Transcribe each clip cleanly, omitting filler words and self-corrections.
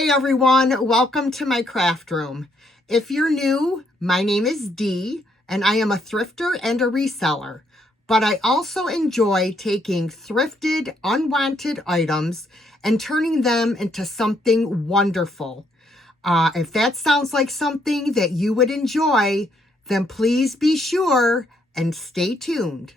Hey everyone, welcome to my craft room. If you're new, my name is Dee and I am a thrifter and a reseller, but I also enjoy taking thrifted, unwanted items and turning them into something wonderful. If that sounds like something that you would enjoy, then please be sure and stay tuned.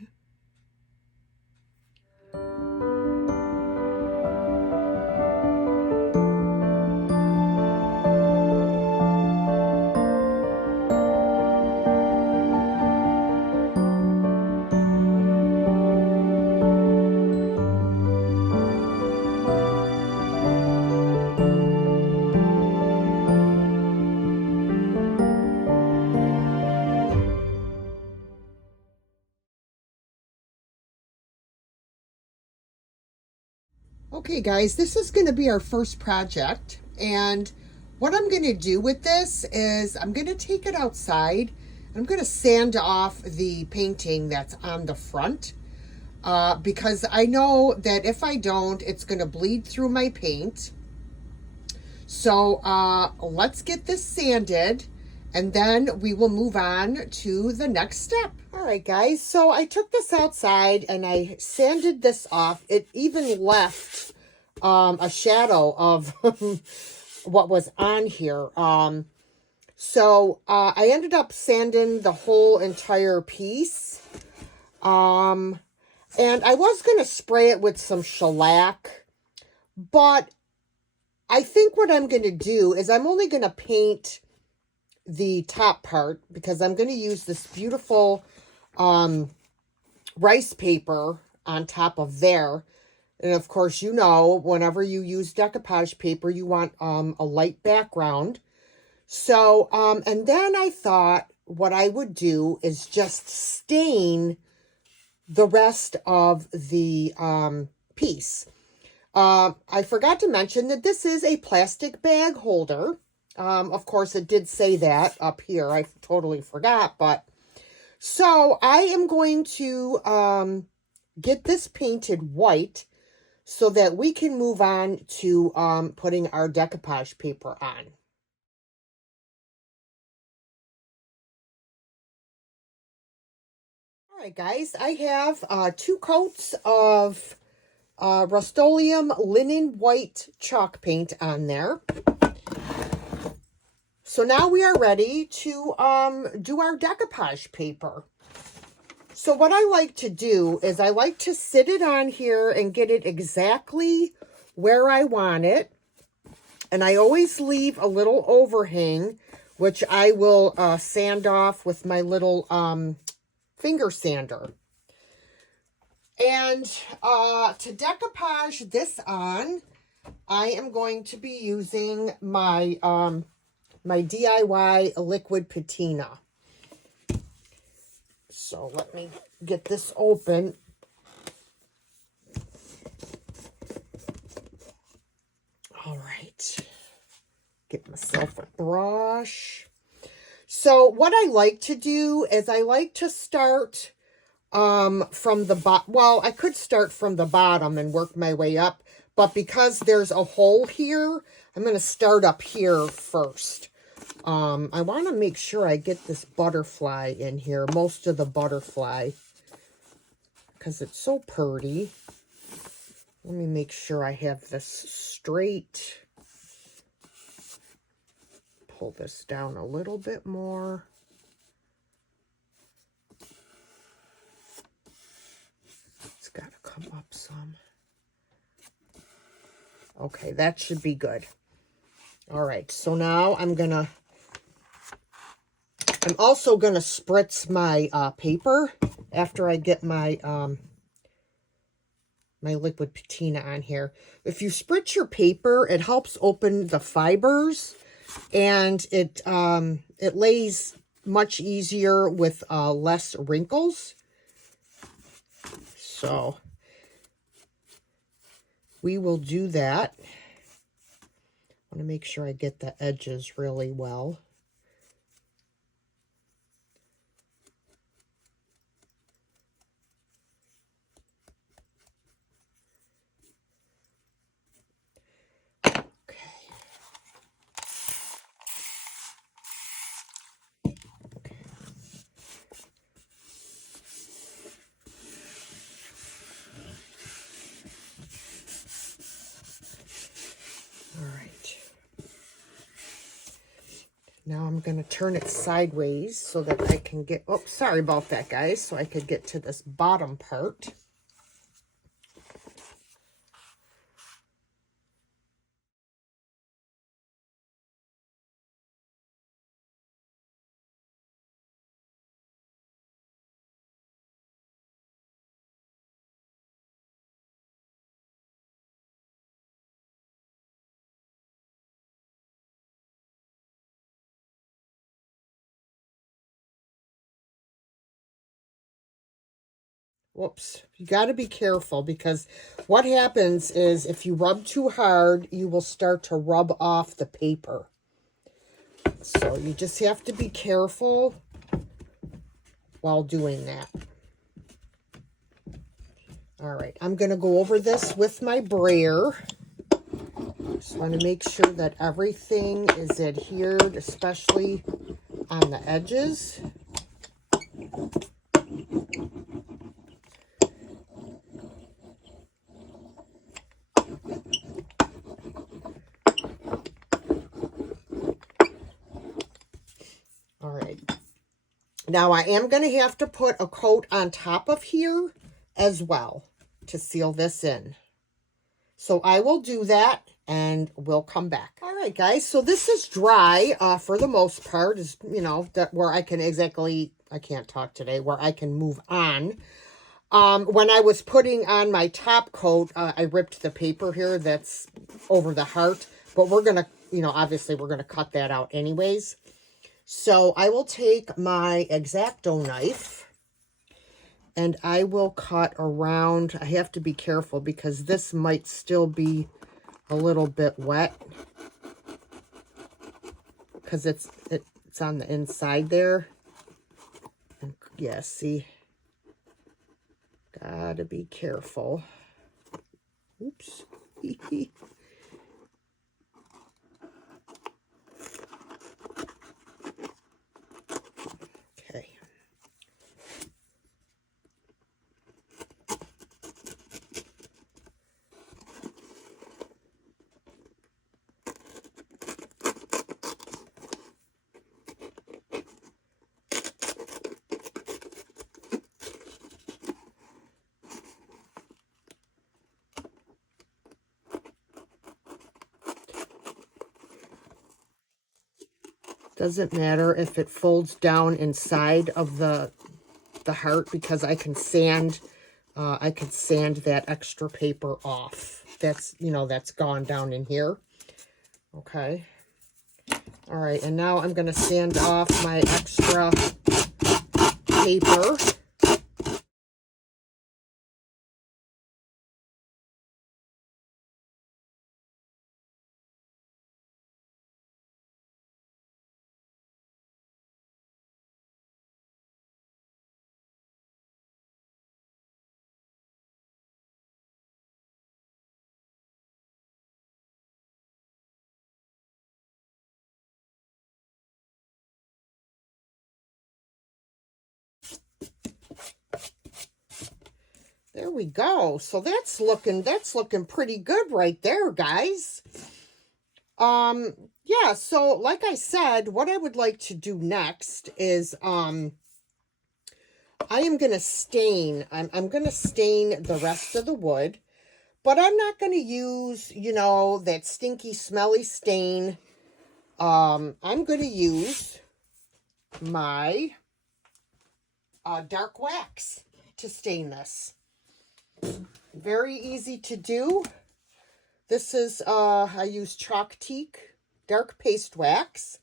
Okay guys, this is going to be our first project, and what I'm going to do with this is I'm going to take it outside. I'm going to sand off the painting that's on the front because I know that if I don't, it's going to bleed through my paint. So let's get this sanded and then we will move on to the next step. All right, guys, so I took this outside and I sanded this off. It even left a shadow of what was on here. So I ended up sanding the whole entire piece. And I was going to spray it with some shellac, but I think what I'm going to do is I'm only going to paint the top part because I'm going to use this beautiful rice paper on top of there. And of course, you know, whenever you use decoupage paper, you want a light background. So, and then I thought what I would do is just stain the rest of the piece. I forgot to mention that this is a plastic bag holder. Of course, it did say that up here. I totally forgot, but so I am going to get this painted white so that we can move on to putting our decoupage paper on. All right, guys, I have 2 coats of Rustoleum linen white chalk paint on there. So now we are ready to do our decoupage paper. So what I like to do is I like to sit it on here and get it exactly where I want it. And I always leave a little overhang, which I will sand off with my little finger sander. And to decoupage this on, I am going to be using my my DIY liquid patina. So let me get this open. All right. Get myself a brush. So what I like to do is I like to start from the bottom. Well, I could start from the bottom and work my way up, but because there's a hole here, I'm going to start up here first. I want to make sure I get this butterfly in here, most of the butterfly, because it's so pretty. Let me make sure I have this straight. Pull this down a little bit more. It's got to come up some. Okay, that should be good. All right, so now I'm also gonna spritz my paper after I get my my liquid patina on here. If you spritz your paper, it helps open the fibers, and it lays much easier with less wrinkles. So we will do that. I want to make sure I get the edges really well. Okay. Now I'm going to turn it sideways so that I can get, oh, sorry about that, guys, so I could get to this bottom part. Whoops, you got to be careful because what happens is if you rub too hard, you will start to rub off the paper. So you just have to be careful while doing that. All right, I'm going to go over this with my brayer. Just want to make sure that everything is adhered, especially on the edges. All right. Now I am going to have to put a coat on top of here as well to seal this in. So I will do that and we'll come back. All right, guys. So this is dry for the most part, is, you know, that where I can I can't talk today, where I can move on. When I was putting on my top coat, I ripped the paper here that's over the heart, but we're going to, you know, obviously we're going to cut that out anyways. So I will take my X-Acto knife and I will cut around. I have to be careful because this might still be a little bit wet because it's on the inside there. Yeah, see, gotta be careful. Oops. Okay. Doesn't matter if it folds down inside of the heart because I can sand that extra paper off. That's, you know, that's gone down in here. Okay. All right, and now I'm going to sand off my extra paper. There we go. So that's looking pretty good right there, guys. Yeah, so like I said, what I would like to do next is I am going to stain. I'm going to stain the rest of the wood, but I'm not going to use, you know, that stinky, smelly stain. I'm going to use my dark wax to stain this. Very easy to do. This is, I use Chalk Teak dark paste wax.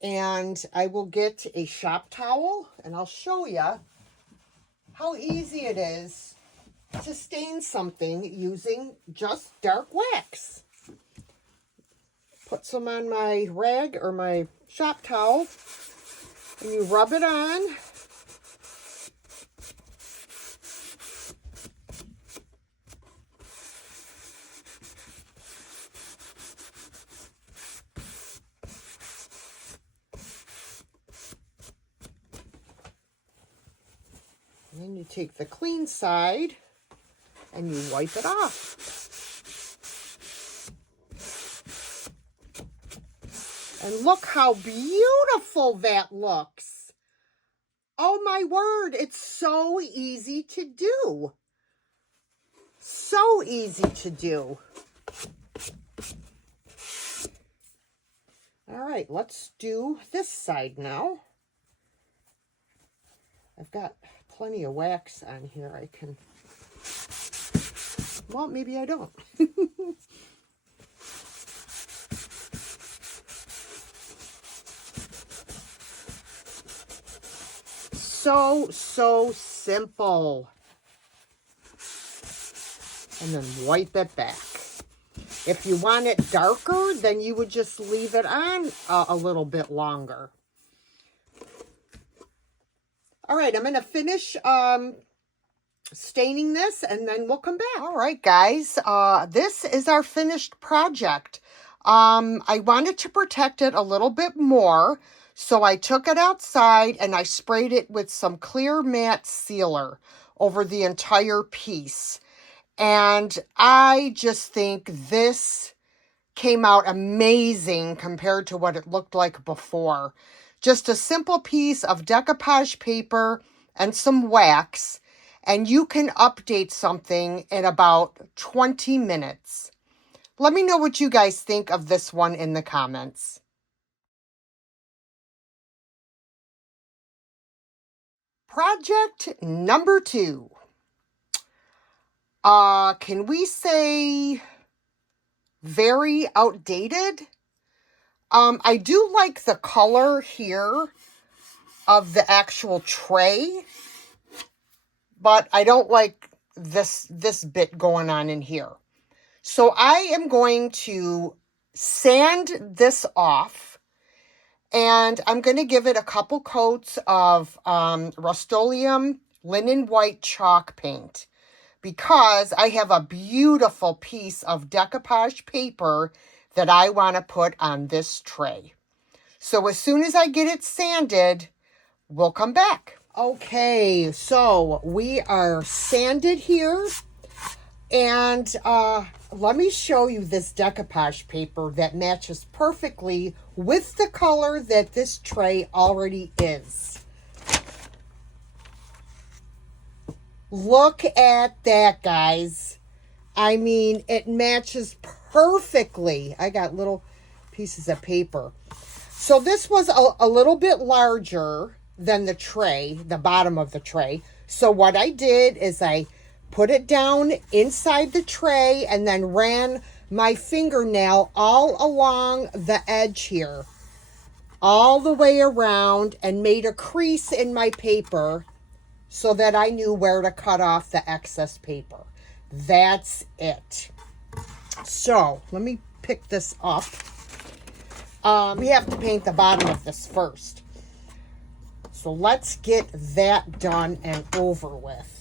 And I will get a shop towel and I'll show you how easy it is to stain something using just dark wax. Put some on my rag or my shop towel and you rub it on. And then you take the clean side and you wipe it off. And look how beautiful that looks. Oh my word, it's so easy to do. So easy to do. All right, let's do this side now. I've got plenty of wax on here. I can, well, maybe I don't. So simple. And then wipe it back. If you want it darker, then you would just leave it on a little bit longer. All right, I'm going to finish staining this and then we'll come back. All right, guys, this is our finished project. I wanted to protect it a little bit more, so I took it outside and I sprayed it with some clear matte sealer over the entire piece. And I just think this came out amazing compared to what it looked like before. Just a simple piece of decoupage paper and some wax, and you can update something in about 20 minutes. Let me know what you guys think of this one in the comments. Project number 2. Can we say very outdated? I do like the color here of the actual tray, but I don't like this bit going on in here. So I am going to sand this off, and I'm going to give it a couple coats of Rustoleum linen white chalk paint, because I have a beautiful piece of decoupage paper that I want to put on this tray. So as soon as I get it sanded, we'll come back. Okay, so we are sanded here. And let me show you this decoupage paper that matches perfectly with the color that this tray already is. Look at that, guys. I mean, it matches perfectly. I got little pieces of paper. So this was a little bit larger than the tray, the bottom of the tray. So what I did is I put it down inside the tray and then ran my fingernail all along the edge here, all the way around, and made a crease in my paper so that I knew where to cut off the excess paper. That's it. So let me pick this up. We have to paint the bottom of this first. So let's get that done and over with.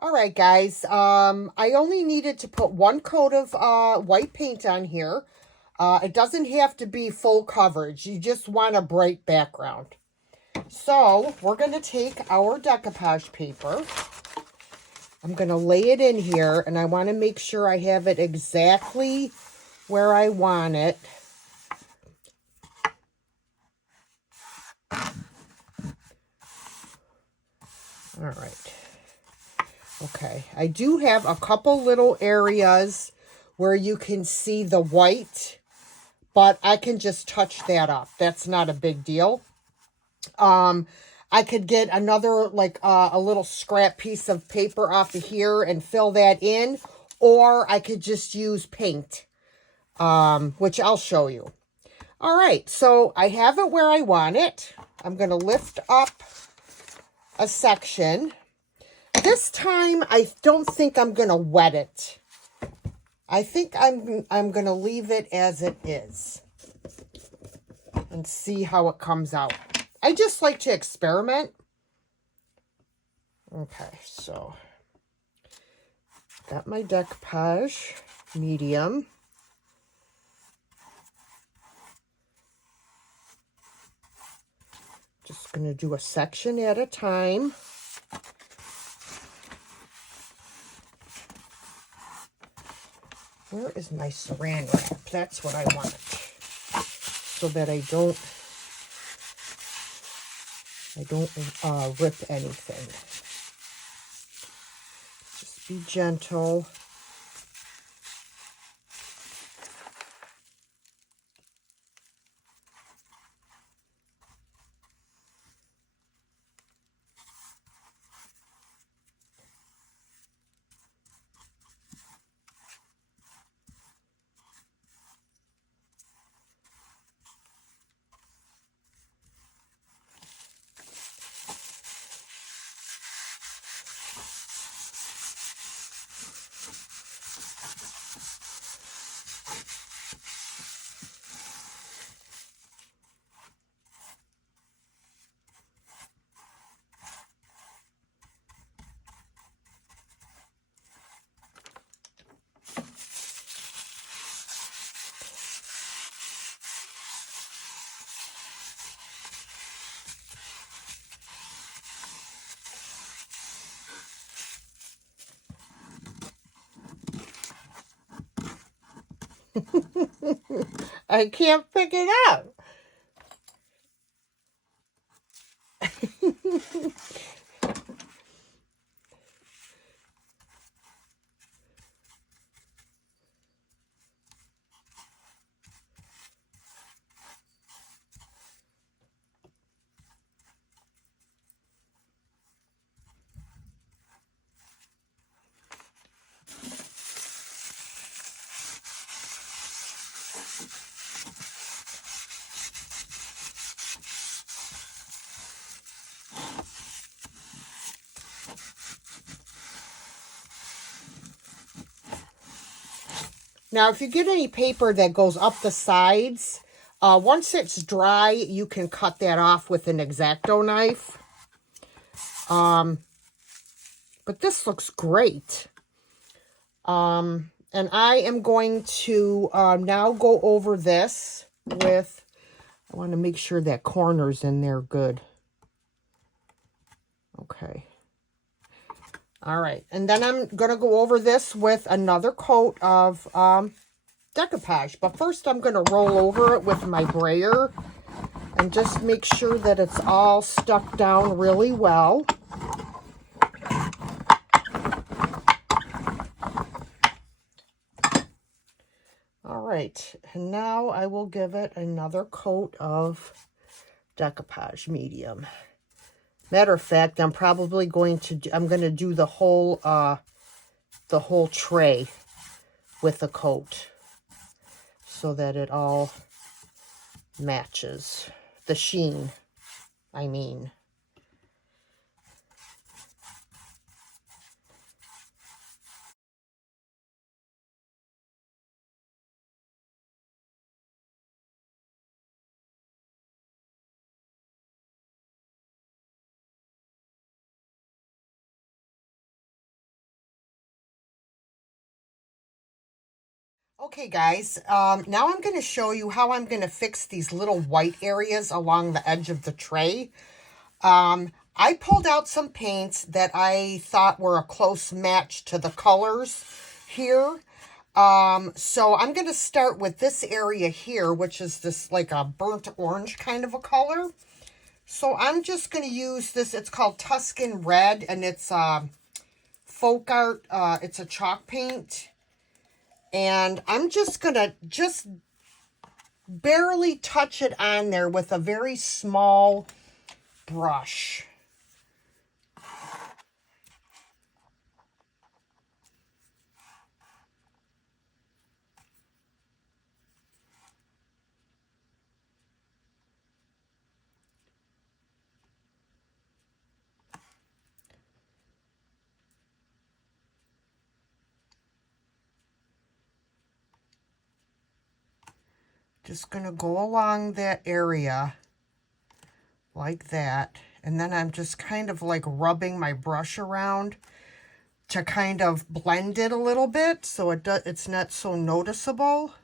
All right, guys, I only needed to put one coat of white paint on here. It doesn't have to be full coverage. You just want a bright background. So we're going to take our decoupage paper. I'm going to lay it in here, and I want to make sure I have it exactly where I want it. All right. Okay, I do have a couple little areas where you can see the white, but I can just touch that up. That's not a big deal. I could get another, like a little scrap piece of paper off of here and fill that in, or I could just use paint, which I'll show you. All right, so I have it where I want it. I'm going to lift up a section. This time, I don't think I'm going to wet it. I think I'm going to leave it as it is and see how it comes out. I just like to experiment. Okay, so got my decoupage medium. going to do a section at a time. Where is my saran wrap? That's what I want. So that I don't rip anything. Just be gentle. I can't pick it up. Now, if you get any paper that goes up the sides, once it's dry, you can cut that off with an X-Acto knife. But this looks great. And I am going to now go over this with, I want to make sure that corner's in there good. Okay. All right. And then I'm going to go over this with another coat of decoupage. But first I'm going to roll over it with my brayer and just make sure that it's all stuck down really well. All right. And now I will give it another coat of decoupage medium. Matter of fact, I'm probably going to do the whole tray with a coat so that it all matches the sheen, I mean. Okay, guys, now I'm going to show you how I'm going to fix these little white areas along the edge of the tray. I pulled out some paints that I thought were a close match to the colors here. So I'm going to start with this area here, which is this like a burnt orange kind of a color. So I'm just going to use this. It's called Tuscan Red, and it's folk art. It's a chalk paint. And I'm just going to barely touch it on there with a very small brush. Just going to go along that area like that. And then I'm just kind of like rubbing my brush around to kind of blend it a little bit so it's not so noticeable.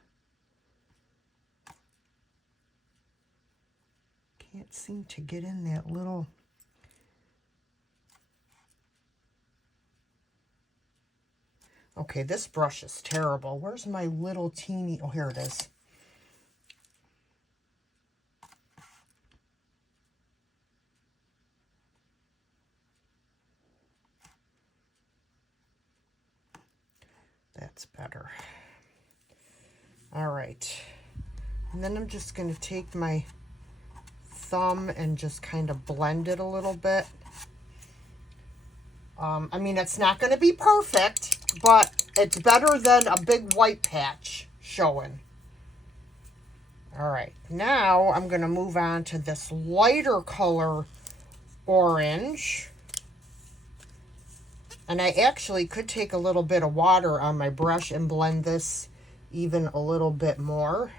Can't seem to get in that little... Okay, this brush is terrible. Where's my little teeny... Oh, here it is. That's better. All right. And then I'm just going to take my thumb and just kind of blend it a little bit. I mean, it's not going to be perfect, but it's better than a big white patch showing. All right. Now I'm going to move on to this lighter color orange. And I actually could take a little bit of water on my brush and blend this even a little bit more.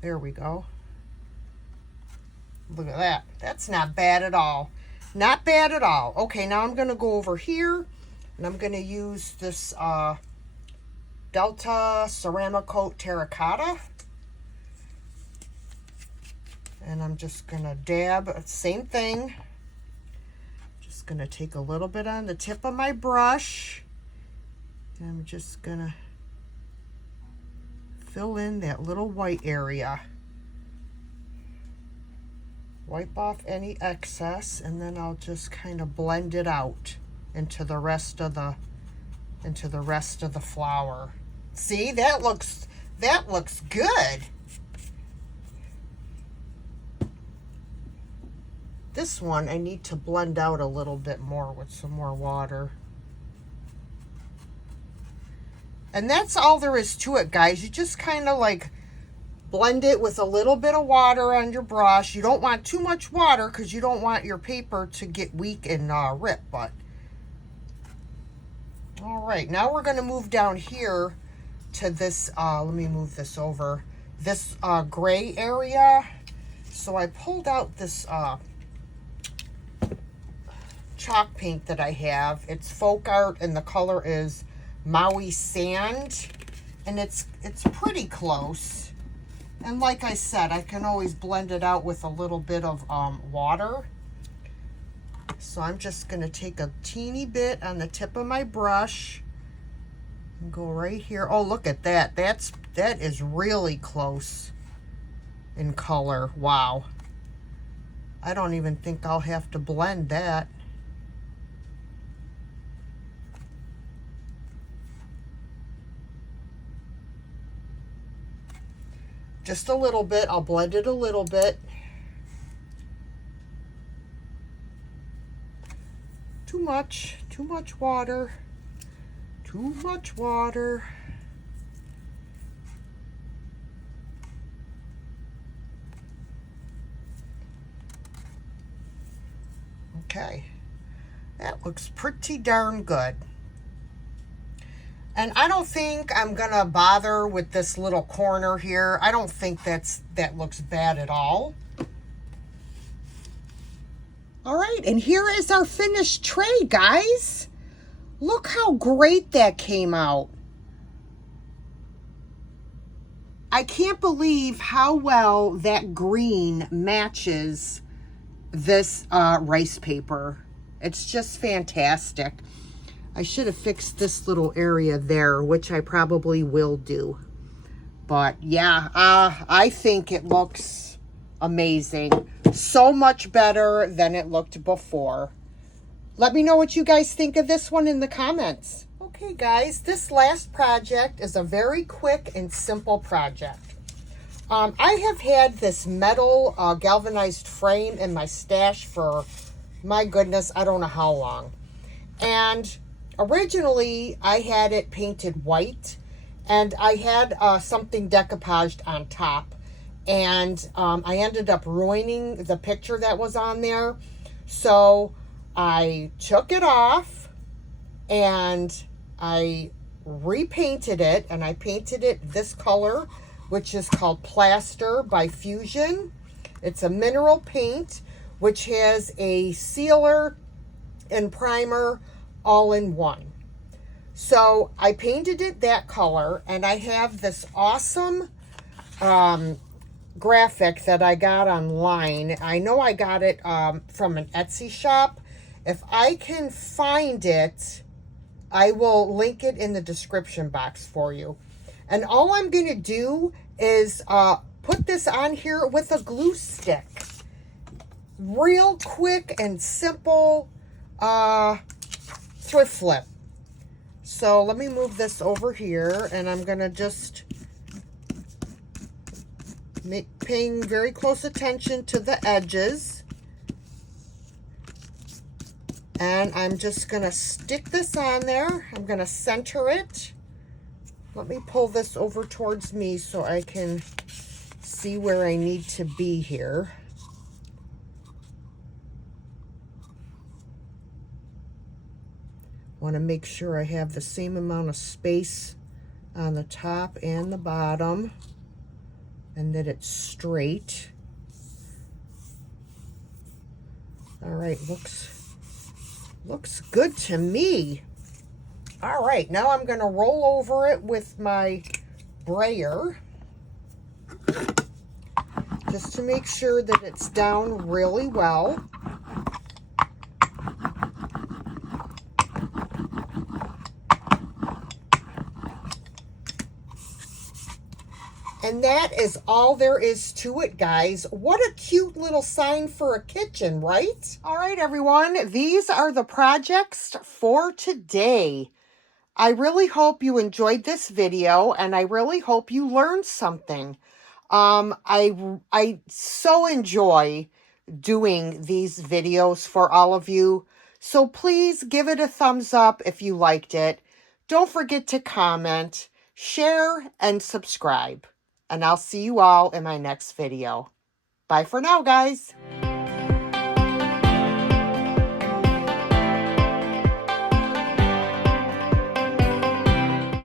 There we go. Look at that. That's not bad at all. Not bad at all. Okay, now I'm going to go over here and I'm going to use this Delta Ceramic Coat Terracotta. And I'm just going to dab, same thing. Just going to take a little bit on the tip of my brush. And I'm just going to fill in that little white area. Wipe off any excess, and then I'll just kind of blend it out into the rest of the flower. See, that looks good. This one I need to blend out a little bit more with some more water. And that's all there is to it, guys. You just kind of like blend it with a little bit of water on your brush. You don't want too much water because you don't want your paper to get weak and rip. But all right, now we're going to move down here to this. Let me move this over. This gray area. So I pulled out this chalk paint that I have. It's Folk Art and the color is Maui Sand, and it's pretty close. And like I said, I can always blend it out with a little bit of water. So I'm just going to take a teeny bit on the tip of my brush and go right here. Oh, look at that. That is really close in color. Wow. I don't even think I'll have to blend that. Just a little bit. I'll blend it a little bit. Too much water. Too much water. Okay. That looks pretty darn good. And I don't think I'm going to bother with this little corner here. I don't think that looks bad at all. All right, and here is our finished tray, guys. Look how great that came out. I can't believe how well that green matches this rice paper. It's just fantastic. I should have fixed this little area there, which I probably will do. But yeah, I think it looks amazing. So much better than it looked before. Let me know what you guys think of this one in the comments. Okay, guys, this last project is a very quick and simple project. I have had this metal galvanized frame in my stash for, my goodness, I don't know how long. And originally, I had it painted white, and I had something decoupaged on top. And I ended up ruining the picture that was on there. So I took it off, and I repainted it, and I painted it this color, which is called Plaster by Fusion. It's a mineral paint, which has a sealer and primer all in one. So I painted it that color, and I have this awesome graphic that I got online. I know I got it from an Etsy shop. If I can find it, I will link it in the description box for you. And all I'm going to do is put this on here with a glue stick. Real quick and simple thrift flip. So let me move this over here, and I'm going to just paying very close attention to the edges. And I'm just going to stick this on there. I'm going to center it. Let me pull this over towards me so I can see where I need to be here. Want to make sure I have the same amount of space on the top and the bottom, and that it's straight. All right, looks good to me. All right, now I'm going to roll over it with my brayer just to make sure that it's down really well. And that is all there is to it, guys. What a cute little sign for a kitchen, right? All right, everyone. These are the projects for today. I really hope you enjoyed this video, and I really hope you learned something. I so enjoy doing these videos for all of you. So please give it a thumbs up if you liked it. Don't forget to comment, share, and subscribe. And I'll see you all in my next video. Bye for now, guys.